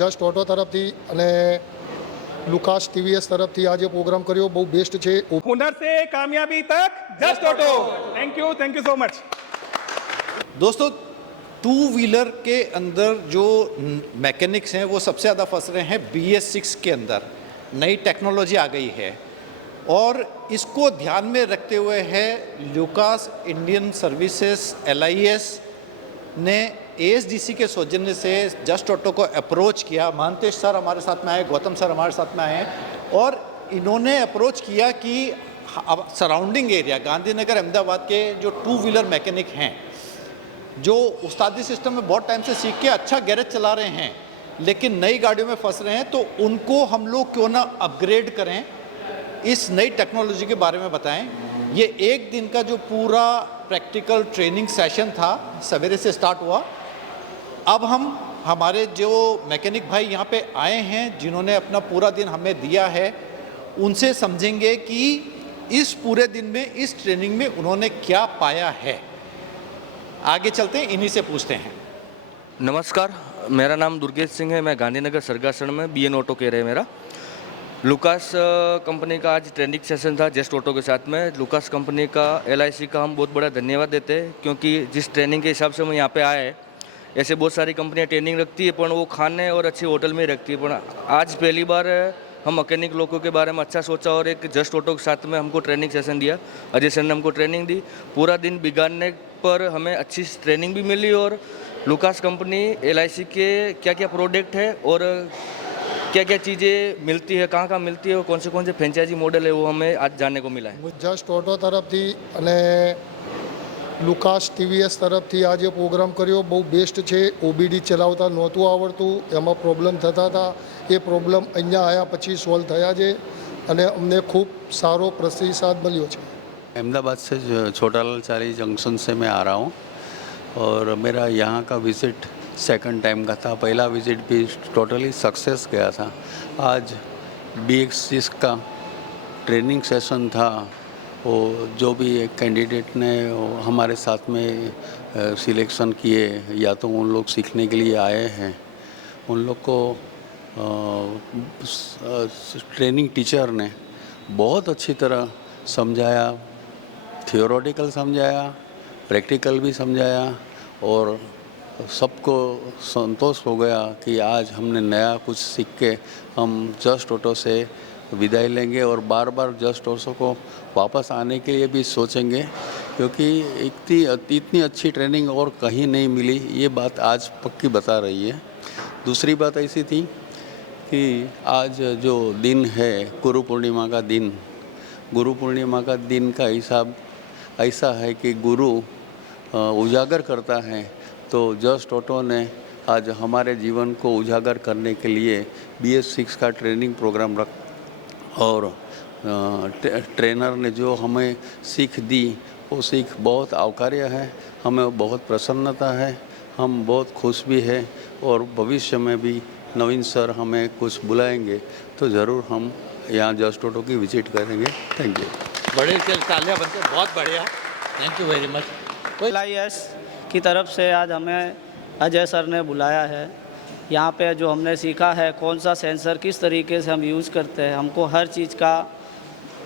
Just auto તરફથી અને Lucas TVS તરફથી આ જે પ્રોગ્રામ કર્યો બહુ બેસ્ટ છે. हुनर से कामयाबी तक just auto. Thank you so much. दोस्तों, टू व्हीलर के अंदर जो मैकेनिक्स हैं वो सबसे ज़्यादा फंस रहे हैं BS6 के अंदर. नई टेक्नोलॉजी आ गई है और इसको ध्यान में रखते हुए है लुकास इंडियन सर्विसेज LIS ने ASDC के सौजन्य से जस्ट ऑटो को अप्रोच किया. महांतेश सर हमारे साथ में आए, गौतम सर हमारे साथ में आए और इन्होंने अप्रोच किया कि सराउंडिंग एरिया गांधीनगर अहमदाबाद के जो टू व्हीलर मैकेनिक हैं, जो उस्तादी सिस्टम में बहुत टाइम से सीख के अच्छा गैरेज चला रहे हैं लेकिन नई गाड़ियों में फंस रहे हैं, तो उनको हम लोग क्यों ना अपग्रेड करें, इस नई टेक्नोलॉजी के बारे में बताएं. ये एक दिन का जो पूरा प्रैक्टिकल ट्रेनिंग सेशन था सवेरे से स्टार्ट हुआ. अब हम हमारे जो मैकेनिक भाई यहाँ पे आए हैं जिन्होंने अपना पूरा दिन हमें दिया है, उनसे समझेंगे कि इस पूरे दिन में इस ट्रेनिंग में उन्होंने क्या पाया है. आगे चलते हैं, इन्हीं से पूछते हैं. नमस्कार, मेरा नाम दुर्गेश सिंह है. मैं गांधीनगर सरगासन में BN ऑटो कह रहे हैं मेरा. लुकास कंपनी का आज ट्रेनिंग सेशन था जस्ट ऑटो के साथ में. लुकास कंपनी का LIC का हम बहुत बड़ा धन्यवाद देते हैं, क्योंकि जिस ट्रेनिंग के हिसाब से हम यहाँ पे आए, ऐसे बहुत सारी कंपनियाँ ट्रेनिंग रखती है पर वो खाने और अच्छी होटल में ही रखती है. पर आज पहली बार हम मैकेनिक लोगों के बारे में अच्छा सोचा और एक जस्ट ऑटो के साथ में हमको ट्रेनिंग सेशन दिया. अजय सर ने हमको ट्रेनिंग दी. पूरा दिन बिगाड़ने पर हमें अच्छी ट्रेनिंग भी मिली और लुकास कंपनी LIC के क्या क्या प्रोडक्ट है और क्या क्या चीज़ें मिलती है, कहाँ कहाँ मिलती है और कौन से फ्रेंचाइजी मॉडल है, वो हमें आज जानने को मिला है. જસ્ટ ઓટો તરફથી અને લુકાસ TVS તરફથી આ જે પ્રોગ્રામ કર્યો બહુ બેસ્ટ છે. OBD ચલાવતા નહોતું આવડતું, એમાં પ્રોબ્લેમ થતા હતા. એ પ્રોબ્લેમ અહીંયા આવ્યા પછી સોલ્વ થયા છે અને અમને ખૂબ સારો પ્રતિસાદ મળ્યો છે. अहमदाबाद से छोटालाल चाली जंक्शन से मैं आ रहा हूँ और मेरा यहाँ का विज़िट सेकंड टाइम का था. पहला विज़िट भी टोटली सक्सेस गया था. आज BS6 का ट्रेनिंग सेशन था. वो जो भी एक कैंडिडेट ने हमारे साथ में सिलेक्शन किए, या तो उन लोग सीखने के लिए आए हैं, उन लोग को ट्रेनिंग टीचर ने बहुत अच्छी तरह समझाया. थियोरेटिकल समझाया, प्रैक्टिकल भी समझाया और सबको संतोष हो गया कि आज हमने नया कुछ सीख के हम जस्ट ऑटो से विदाई लेंगे और बार बार जस्ट ऑटो को वापस आने के लिए भी सोचेंगे, क्योंकि इतनी अच्छी ट्रेनिंग और कहीं नहीं मिली. ये बात आज पक्की बता रही है. दूसरी बात ऐसी थी कि आज जो दिन है गुरु पूर्णिमा का दिन, गुरु पूर्णिमा का दिन का हिसाब ऐसा है कि गुरु उजागर करता है, तो जस्ट ऑटो ने आज हमारे जीवन को उजागर करने के लिए BS6 का ट्रेनिंग प्रोग्राम रख और ट्रेनर ने जो हमें सीख दी, वो सीख बहुत आवकार्य है. हमें बहुत प्रसन्नता है, हम बहुत खुश भी है और भविष्य में भी नवीन सर हमें कुछ बुलाएंगे तो ज़रूर हम यहाँ जस्ट ऑटो की विजिट करेंगे. Thank you. बड़े तालियां बनते, बहुत बढ़िया. Thank you very much. LIS की तरफ से आज हमें अजय सर ने बुलाया है. यहाँ पे जो हमने सीखा है कौन सा सेंसर किस तरीके से हम यूज़ करते हैं, हमको हर चीज़ का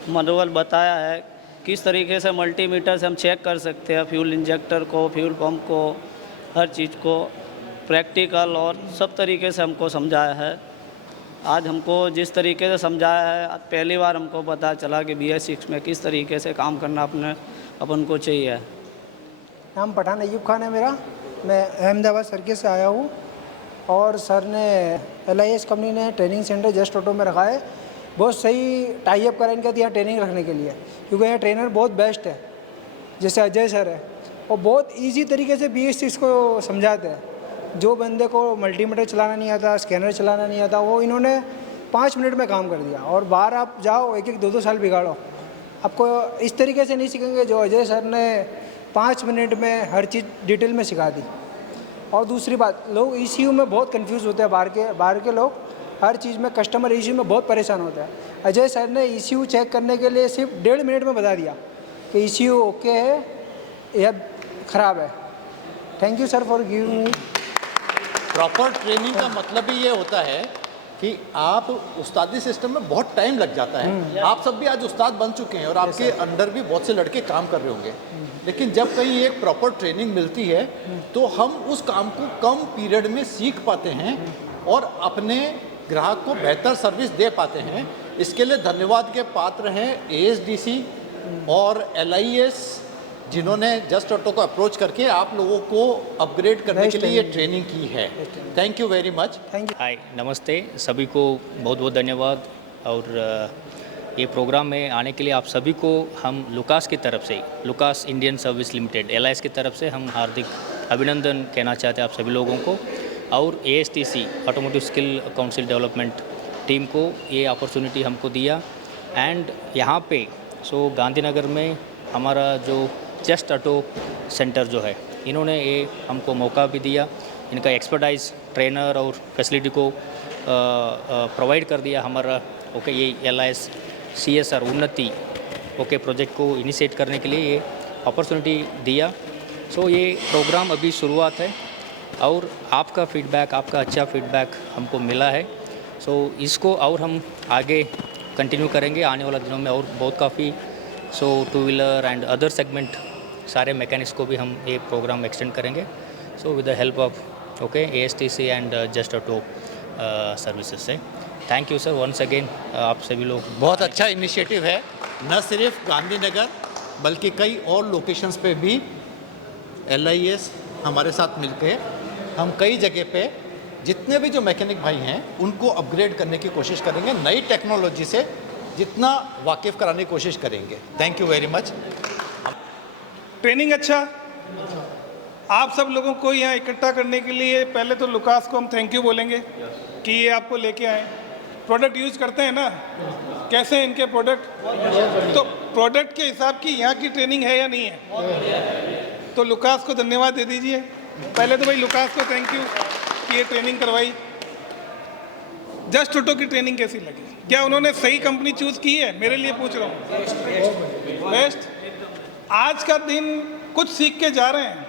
मैनुअल बताया है. किस तरीके से मल्टीमीटर से हम चेक कर सकते हैं फ्यूल इंजेक्टर को, फ्यूल पंप को, हर चीज़ को प्रैक्टिकल और सब तरीके से हमको समझाया है. आज हमको जिस तरीके से समझाया है, पहली बार हमको पता चला कि BS6 में किस तरीके से काम करना अपन को चाहिए. नाम पठान अयूब खान है मेरा. मैं अहमदाबाद सर्किट से आया हूँ और सर ने LIS कंपनी ने ट्रेनिंग सेंटर जस्ट ऑटो में रखा है. बहुत सही टाई अप करा इनका यहाँ ट्रेनिंग रखने के लिए, क्योंकि यहाँ ट्रेनर बहुत बेस्ट है. जैसे अजय सर है, और बहुत ईजी तरीके से BS6 को समझाते हैं. जो बंदे को मल्टीमीटर चलाना नहीं आता, स्कैनर चलाना नहीं आता, वो इन्होंने 5 मिनट में काम कर दिया. और बाहर आप जाओ 1-2 साल बिगाड़ो, आपको इस तरीके से नहीं सीखेंगे जो अजय सर ने 5 मिनट में हर चीज़ डिटेल में सिखा दी. और दूसरी बात, लोग ECU में बहुत कंफ्यूज होते हैं. बाहर के लोग हर चीज़ में कस्टमर ECU में बहुत परेशान होता है. अजय सर ने ECU चेक करने के लिए सिर्फ 1.5 मिनट में बता दिया कि ECU ओके है या ख़राब है. Thank you sir for giving me. Proper training का मतलब ही ये होता है कि आप उस्तादी सिस्टम में बहुत टाइम लग जाता है। आप सब भी आज उस्ताद बन चुके हैं और आपके अंडर भी बहुत से लड़के काम कर रहे होंगे, लेकिन जब कहीं एक प्रॉपर ट्रेनिंग मिलती है तो हम उस काम को कम पीरियड में सीख पाते हैं और अपने ग्राहक को बेहतर सर्विस दे पाते हैं। इसके लिए धन्यवाद के पात्र हैं ASDC और LIS, जिन्होंने जस्ट ऑटो को अप्रोच करके आप लोगों को अपग्रेड करने के लिए ये ट्रेनिंग की है। Thank you very much. Hi, नमस्ते सभी को, बहुत बहुत धन्यवाद। और ये प्रोग्राम में आने के लिए आप सभी को हम लुकास की तरफ से, Lucas Indian service limited LIS की तरफ से हम हार्दिक अभिनंदन कहना चाहते हैं आप सभी लोगों को। और ASTC automotive skill council development team को ये अपॉर्चुनिटी हमको दिया। एंड यहाँ पे गांधीनगर में हमारा जो जस्ट ऑटो सेंटर जो है, इन्होंने ये हमको मौका भी दिया, इनका एक्सपर्टाइज ट्रेनर और फैसिलिटी को प्रोवाइड कर दिया हमारा। ये LIS CSR उन्नति प्रोजेक्ट को इनिशिएट करने के लिए ये अपॉर्चुनिटी दिया। ये प्रोग्राम अभी शुरुआत है और आपका फीडबैक, आपका अच्छा फीडबैक हमको मिला है। इसको और हम आगे कंटिन्यू करेंगे आने वाले दिनों में, और बहुत काफ़ी two wheeler and other segment सारे मैकेनिक्स को भी हम ये प्रोग्राम एक्सटेंड करेंगे। With the help of ASTC and just auto services से। Thank you sir once again, आप सभी लोग। बहुत अच्छा इनिशिएटिव है, न सिर्फ गांधीनगर बल्कि कई और लोकेशंस पे भी LIS हमारे साथ मिलकर हम कई जगह पे जितने भी जो मैकेनिक भाई हैं उनको अपग्रेड करने की कोशिश करेंगे, नई टेक्नोलॉजी से जितना वाकिफ़ कराने की कोशिश करेंगे। Thank you very much. Training अच्छा, आप सब लोगों को यहाँ इकट्ठा करने के लिए पहले तो लुकास को हम थैंक यू बोलेंगे कि ये आपको लेके आए। प्रोडक्ट यूज़ करते हैं ना, कैसे हैं इनके प्रोडक्ट? तो प्रोडक्ट के हिसाब की यहाँ की ट्रेनिंग है या नहीं है? तो लुकास को धन्यवाद दे दीजिए। पहले तो भाई लुकास को थैंक यू कि ये ट्रेनिंग करवाई। जस्ट ऑटो की ट्रेनिंग कैसी लगी? क्या उन्होंने सही कंपनी चूज़ की है? मेरे लिए पूछ रहा हूँ। बेस्ट। आज का दिन कुछ सीख के जा रहे हैं,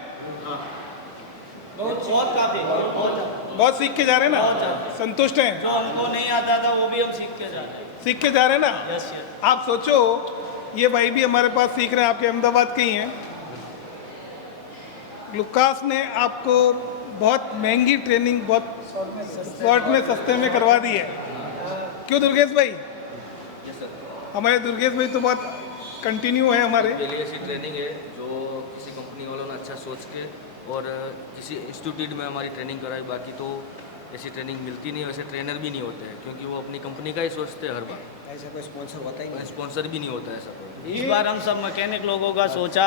बहुत सीख के जा रहे हैं ना, संतुष्ट हैं? जो हमको नहीं आता था वो भी हम सीख के जा रहे हैं। सीख के जा रहे हैं ना? यस। आप सोचो, ये भाई भी हमारे पास सीख रहे हैं, आपके अहमदाबाद के ही हैं। लुकास ने आपको बहुत महंगी ट्रेनिंग बहुत शॉर्ट में सस्ते में करवा दी है। क्यों दुर्गेश भाई? हमारे दुर्गेश भाई तो बहुत कंटिन्यू है हमारे। पहले ऐसी ट्रेनिंग है जो किसी कंपनी वालों ने अच्छा सोच के और किसी इंस्टीट्यूट में हमारी ट्रेनिंग कराई, बाकी तो ऐसी ट्रेनिंग मिलती नहीं, वैसे ट्रेनर भी नहीं होते हैं क्योंकि वो अपनी कंपनी का ही सोचते हैं हर बार। ऐसा कोई स्पॉन्सर होता ही नहीं, स्पॉन्सर भी नहीं होता है ऐसा। इस बार हम सब मैकेनिक लोगों का सोचा,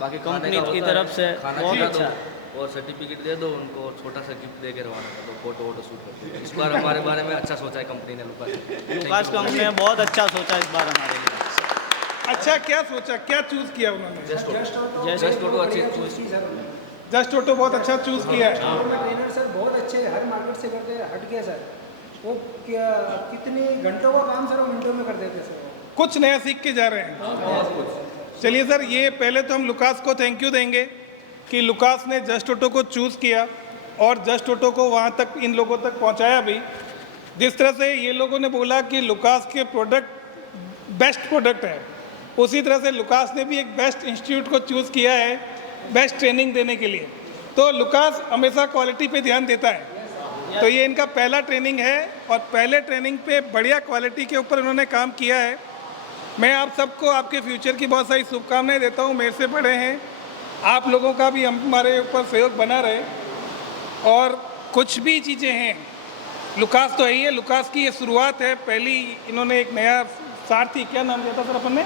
बाकी कंपनी की तरफ से बहुत अच्छा और सर्टिफिकेट दे दो उनको और छोटा सा गिफ्ट दे के रवाना कर दो, फोटो वोटो शूट कर दो। इस बार हमारे बारे में अच्छा सोचा है कंपनी ने, लुकास कंपनी ने बहुत अच्छा सोचा इस बार हमारे लिए। अच्छा क्या सोचा, क्या चूज़ किया उन्होंने? जस्ट ऑटो अच्छी जस्ट ऑटो बहुत अच्छा चूज़ किया है। ट्रेनर सर बहुत अच्छे, हर मार्केट से करते हैं, हट के सर वो क्या कितने घंटों का काम सर वो मिनटों में कर देते सर। कुछ नया सीख के जा रहे हैं। चलिए सर, ये पहले तो हम लुकास को थैंक यू देंगे कि लुकास ने जस्ट ऑटो को चूज़ किया और जस्ट ऑटो को वहाँ तक, इन लोगों तक पहुँचाया भी। जिस तरह से ये लोगों ने बोला कि लुकास के प्रोडक्ट बेस्ट प्रोडक्ट है, उसी तरह से लुकास ने भी एक बेस्ट इंस्टीट्यूट को चूज़ किया है बेस्ट ट्रेनिंग देने के लिए। तो लुकास हमेशा क्वालिटी पे ध्यान देता है, तो ये इनका पहला ट्रेनिंग है और पहले ट्रेनिंग पे बढ़िया क्वालिटी के ऊपर उन्होंने काम किया है। मैं आप सबको आपके फ्यूचर की बहुत सारी शुभकामनाएं देता हूँ। मेरे से बड़े हैं, आप लोगों का भी हमारे ऊपर सहयोग बना रहे। और कुछ भी चीज़ें हैं, लुकास तो है ही है, लुकास की ये शुरुआत है। पहली इन्होंने एक नया सारथी, क्या नाम दिया था सर अपन ने?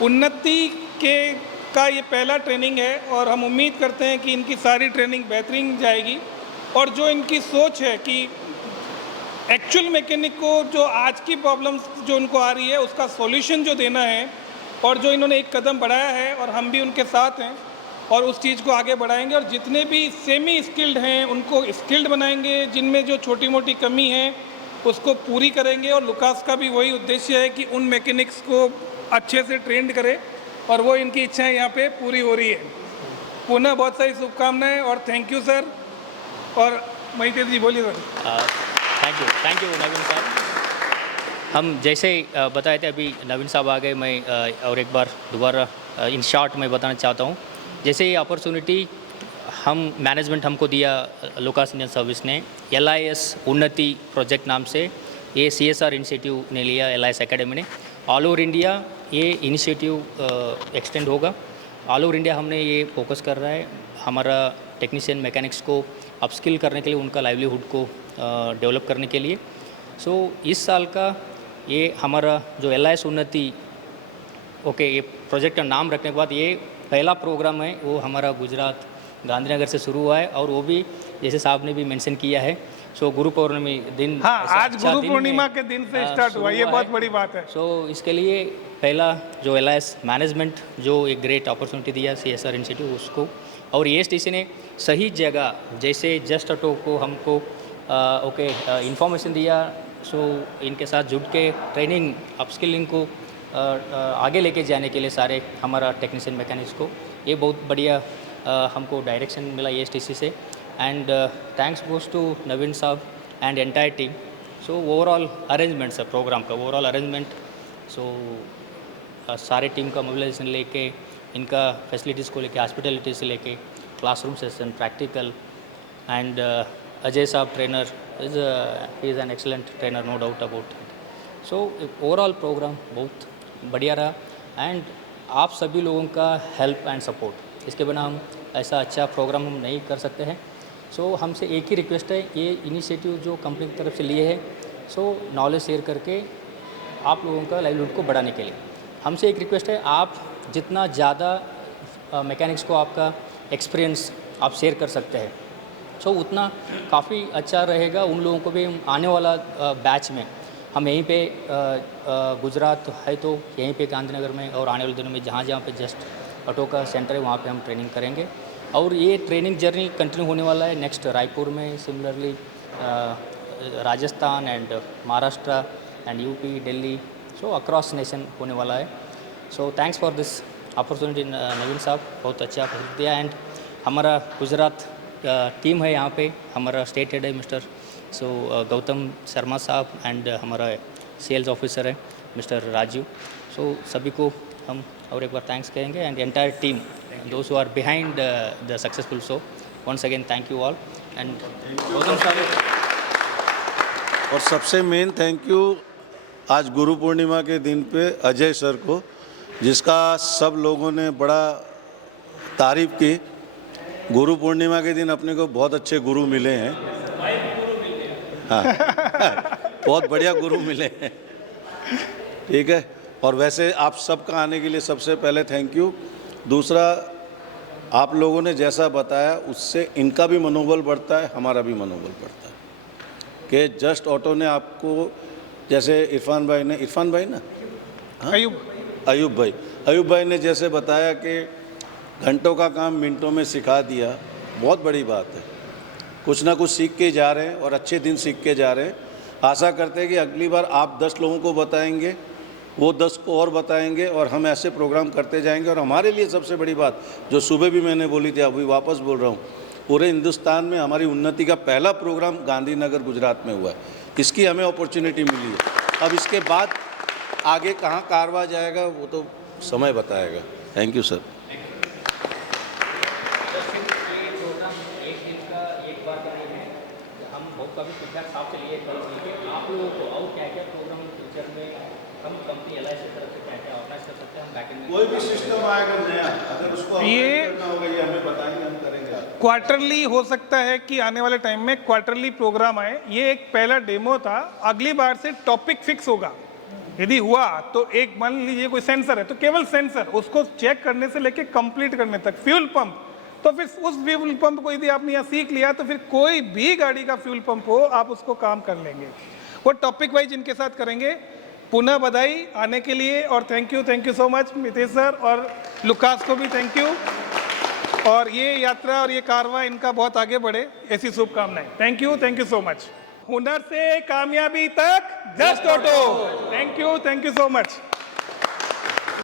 उन्नति के का ये पहला ट्रेनिंग है और हम उम्मीद करते हैं कि इनकी सारी ट्रेनिंग बेहतरीन जाएगी। और जो इनकी सोच है कि एक्चुअल मैकेनिक को जो आज की प्रॉब्लम्स जो उनको आ रही है उसका सॉल्यूशन जो देना है, और जो इन्होंने एक कदम बढ़ाया है और हम भी उनके साथ हैं और उस चीज़ को आगे बढ़ाएंगे। और जितने भी सेमी स्किल्ड हैं उनको स्किल्ड बनाएंगे, जिनमें जो छोटी मोटी कमी है उसको पूरी करेंगे। और लुकास का भी वही उद्देश्य है कि उन मैकेनिक्स को अच्छे से ट्रेंड करे और वो इनकी इच्छाएं यहाँ पे पूरी हो रही है। पुनः बहुत सारी शुभकामनाएं और थैंक यू सर। और महितेश जी बोलिए सर। थैंक यू नवीन साहब। हम जैसे बताए थे, अभी नवीन साहब आ गए, मैं और एक बार दोबारा इन शॉर्ट मैं बताना चाहता हूँ। जैसे ये अपॉर्चुनिटी हम मैनेजमेंट हमको दिया लुकास इंडियन सर्विस ने, LIS उन्नति प्रोजेक्ट नाम से ये CSR इनिशिएटिव ने लिया LIS एकेडमी ने। ऑल ओवर इंडिया ये इनिशिएटिव एक्सटेंड होगा। ऑल ओवर इंडिया हमने ये फोकस कर रहा है हमारा टेक्नीशियन मैकेनिक्स को अपस्किल करने के लिए, उनका लाइवलीहुड को डेवलप करने के लिए। सो इस साल का ये हमारा जो LIS उन्नति ये प्रोजेक्ट का नाम रखने के बाद ये पहला प्रोग्राम है वो हमारा गुजरात गांधीनगर से शुरू हुआ है, और वो भी जैसे साहब ने भी मेंशन किया है। सो गुरु पौर्णमी दिन, हाँ, आज गुरु पूर्णिमा के दिन से स्टार्ट हुआ, ये बहुत बड़ी बात है। सो इसके लिए पहला जो LIS मैनेजमेंट जो एक ग्रेट अपॉर्चुनिटी दिया CSR इनिशिएटिव उसको, और ESTC ने सही जगह जैसे जस्ट ऑटो को हमको इंफॉर्मेशन दिया। सो इनके साथ जुड़ के ट्रेनिंग अपस्किलिंग को आगे लेके जाने के लिए सारे हमारा टेक्नीशियन मैकेनिक्स को ये बहुत बढ़िया हमको डायरेक्शन मिला ESTC से। And thanks goes to Naveen साहब and entire team. So overall arrangement sir, programme का ओवरऑल अरेंजमेंट, सो सारे टीम का मोबिलाइजेशन लेके, इनका फैसिलिटीज़ को लेके, हॉस्पिटलिटी से लेके, classroom session, practical, and Ajay साहब trainer is an excellent trainer, no doubt about it. So overall programme बहुत बढ़िया रहा, एंड आप सभी लोगों का हेल्प एंड सपोर्ट, इसके बिना हम ऐसा अच्छा प्रोग्राम हम नहीं कर सकते हैं। सो हमसे एक ही रिक्वेस्ट है, ये इनिशिएटिव जो कंपनी की तरफ से लिए है, सो नॉलेज शेयर करके आप लोगों का लाइवलीहुड को बढ़ाने के लिए हमसे एक रिक्वेस्ट है, आप जितना ज़्यादा मैकेनिक्स को आपका एक्सपीरियंस आप शेयर कर सकते हैं, सो उतना काफ़ी अच्छा रहेगा। उन लोगों को भी आने वाला बैच में हम यहीं पे गुजरात है तो यहीं पे गांधीनगर में, और आने वाले दिनों में जहाँ जहाँ पे जस्ट ऑटो का सेंटर है वहाँ पे हम ट्रेनिंग करेंगे। और ये ट्रेनिंग जर्नी कंटिन्यू होने वाला है नेक्स्ट रायपुर में, similarly Rajasthan and Maharashtra and UP, Delhi, so across nation होने वाला है। So thanks for this opportunity Naveen साहब, बहुत अच्छा दिया। एंड हमारा गुजरात टीम है यहाँ पे, हमारा स्टेट हेड है मिस्टर गौतम शर्मा साहब, एंड हमारा सेल्स ऑफिसर है मिस्टर राजू। सो सभी को हम और एक बार थैंक्स कहेंगे, and entire team those who are behind the successful show, once again thank you all. And Gautam साहब, और सबसे मेन थैंक यू आज गुरु पूर्णिमा के दिन पे अजय सर को, जिसका सब लोगों ने बड़ा तारीफ की। गुरु पूर्णिमा के दिन अपने को बहुत अच्छे गुरु मिले हैं, हाँ बहुत बढ़िया गुरु मिले हैं, ठीक है। और वैसे आप सबका आने के लिए सबसे पहले थैंक यू। दूसरा, आप लोगों ने जैसा बताया उससे इनका भी मनोबल बढ़ता है, हमारा भी मनोबल बढ़ता है कि जस्ट ऑटो ने आपको, जैसे इरफान भाई ना, हाँ? अयूब भाई ने जैसे बताया कि घंटों का काम मिनटों में सिखा दिया, बहुत बड़ी बात है। कुछ ना कुछ सीख के जा रहे हैं और अच्छे दिन सीख के जा रहे हैं। आशा करते हैं कि अगली बार आप 10 लोगों को बताएंगे, वो 10 को और बताएंगे, और हम ऐसे प्रोग्राम करते जाएंगे। और हमारे लिए सबसे बड़ी बात जो सुबह भी मैंने बोली थी, अभी वापस बोल रहा हूँ, पूरे हिंदुस्तान में हमारी उन्नति का पहला प्रोग्राम गांधीनगर गुजरात में हुआ है, इसकी हमें अपॉर्चुनिटी मिली है। अब इसके बाद आगे कहाँ कारवा जाएगा वो तो समय बताएगा। Thank you sir. आप लोगों को और क्या-क्या प्रोग्राम फ्यूचर में हम कंपनी LIS की तरफ से क्या-क्या ऑर्गेनाइज कर सकते हैं, हम बैकएंड में कोई भी सिस्टम आएगा नया, अगर उसको ये करना होगा, ये हमें बताएंगे, हम करेंगे। क्वार्टरली हो सकता है कि आने वाले टाइम में क्वार्टरली प्रोग्राम आए। ये एक पहला डेमो था, अगली बार से टॉपिक फिक्स होगा। यदि हुआ तो एक मान लीजिए कोई सेंसर है तो केवल सेंसर, उसको चेक करने से लेके कंप्लीट करने तक। फ्यूल पंप, तो फिर उस फ्यूल पंप को यदि आपने यहाँ सीख लिया तो फिर कोई भी गाड़ी का फ्यूल पंप हो आप उसको काम कर लेंगे। वो टॉपिक वाइज इनके साथ करेंगे। पुनः बधाई आने के लिए और thank you so much Mitesh sir, और लुकास को भी थैंक यू। और ये यात्रा और ये कारवां इनका बहुत आगे बढ़े, ऐसी शुभकामनाएं। Thank you so much. हुनर से कामयाबी तक just auto. Thank you so much.